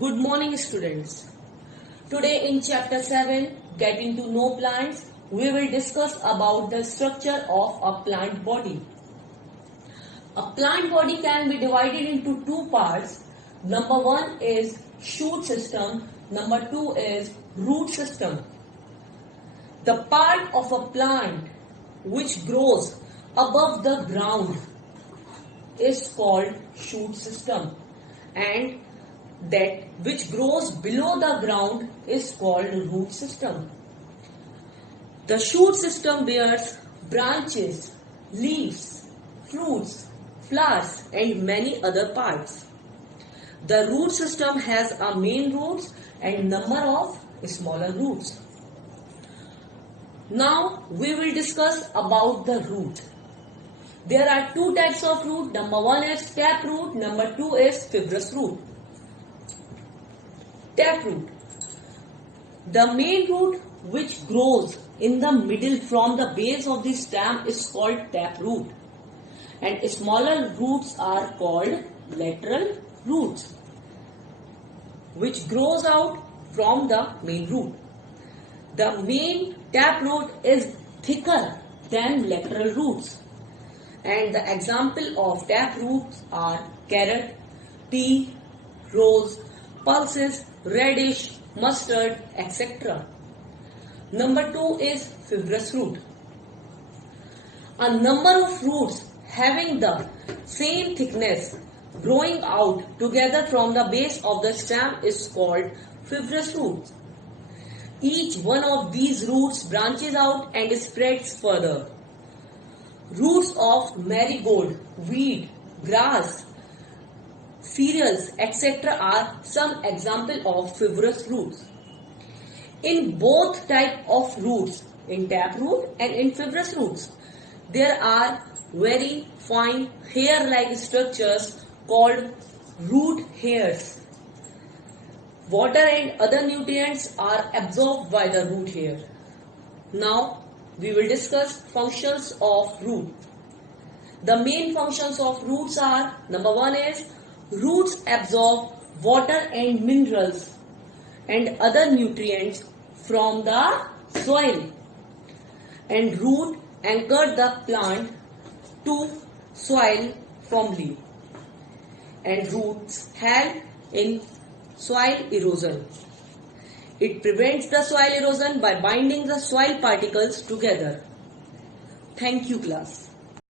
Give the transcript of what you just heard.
Good morning, students. Today in chapter 7, Getting to Know Plants, we will discuss about the structure of a plant body. A plant body can be divided into two parts. Number 1 is shoot system. Number 2 is root system. The part of a plant which grows above the ground is called shoot system, and that which grows below the ground is called root system. The shoot system bears branches, leaves, fruits, flowers and many other parts. The root system has a main roots and number of smaller roots. Now we will discuss about the root. There are two types of root. Number 1 is tap root, number 2 is fibrous root. Tap root. The main root which grows in the middle from the base of the stem is called tap root, and smaller roots are called lateral roots which grows out from the main root. The main tap root is thicker than lateral roots, and the example of tap roots are carrot, pea, rose, pulses, radish, mustard, etc. Number 2 is fibrous root. A number of roots having the same thickness growing out together from the base of the stem is called fibrous roots. Each one of these roots branches out and spreads further. Roots of marigold, weed, grass, cereals, etc. are some example of fibrous roots. In both type of roots, in tap root and in fibrous roots, there are very fine hair-like structures called root hairs. Water and other nutrients are absorbed by the root hair. Now we will discuss functions of root. The main functions of roots are: number 1 is roots absorb water and minerals and other nutrients from the soil, and root anchor the plant to soil firmly, and roots help in soil erosion. It prevents the soil erosion by binding the soil particles together. Thank you, class.